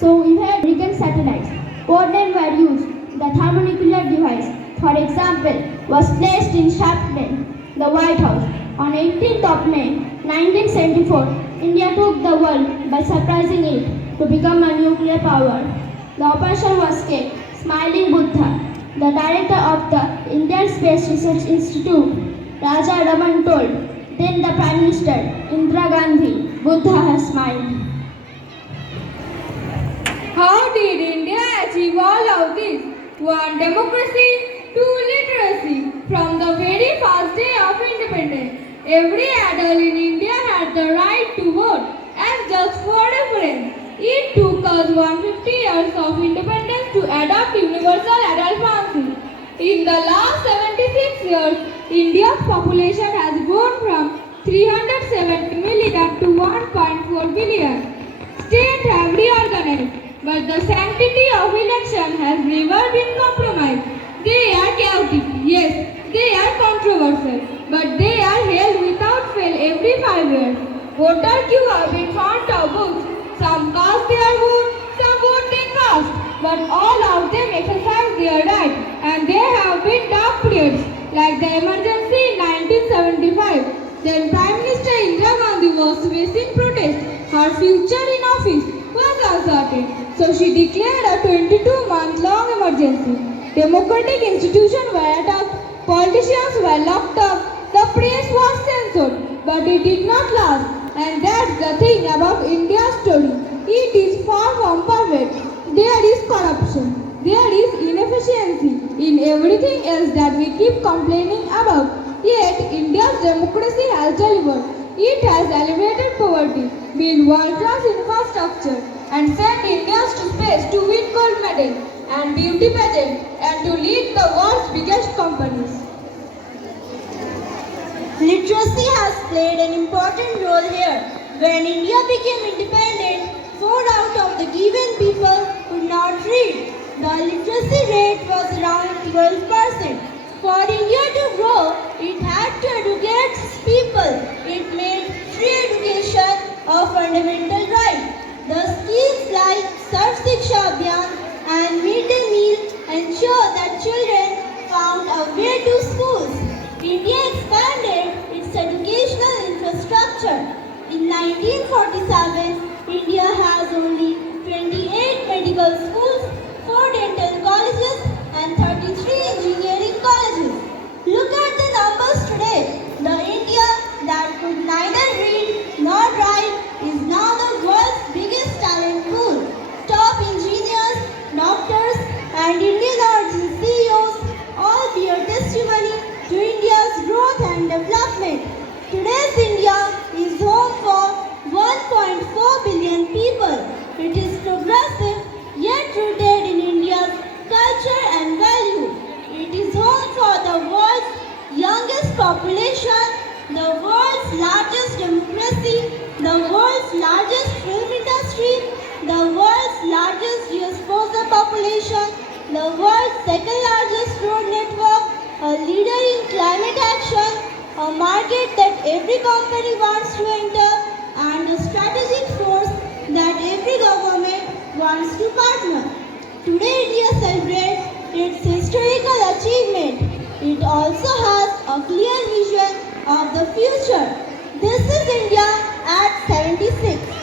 So we had American satellites. Code name were used. The thermonuclear device, for example, was placed in Sharpton, the White House. On 18th of May 1974, India took the world by surprising it to become a nuclear power. The operation was kept Smiling Buddha, the director of the Indian Space Research Institute, Raja Raman told then the Prime Minister Indira Gandhi, Buddha has smiled. How did India achieve all of this? One, democracy, two, literacy. From the very first day of independence, every adult in India had the right to vote, and just for reference, it took us 150 years of independence to adopt universal adult policy. In the last 76 years, India's population has grown from 370 million to 1.4 billion. States have reorganized, but the sanctity of election has never been compromised. They are chaotic, yes, they are controversial, but they are held without fail every 5 years. Voter queue have been found of books. Some cast their vote, some vote they cast, but all of them exercise their right, and there have been dark periods, like the emergency in 1975. Then Prime Minister Indira Gandhi was facing protest. Her future in office was uncertain, so she declared a 22-month-long emergency. Democratic institutions were attacked, politicians were locked up, the press was censored, but it did not last. And that's the thing about India's story. It is far from perfect. There is corruption, there is inefficiency in everything else that we keep complaining about. Yet, India's democracy has delivered. It has elevated poverty, built world-class infrastructure, and sent Indians to space to win gold medal and beauty pageant and to lead the world's biggest companies. Literacy has played an important role here. When India became independent, 4 out of the given people could not read. The literacy rate was around 12%. For India to grow, it had to educate its people. It made free education a fundamental right. The schemes like Sarv Shiksha Abhiyan and Midday Meal ensure that children found a way to schools. India expanded its educational infrastructure. In 1947, India has only 28 medical schools, 4 dental colleges, and 33 engineering colleges. Look at the numbers today. The India that could neither read nor write is now the world's biggest talent pool. Top engineers, doctors, and Indian origin CEOs all bear testimony to India's growth and development. Today's India is home for 1.4 billion people. It is progressive yet rooted in India's culture and value. It is home for the world's youngest population, the world's largest democracy, the world's largest film industry, the world's largest US postal population, the world's second largest road network, a leader in climate action, a market that every company wants to enter, and a strategic force that every government wants to partner. Today India celebrates its historical achievement. It also has a clear vision of the future. This is India at 76.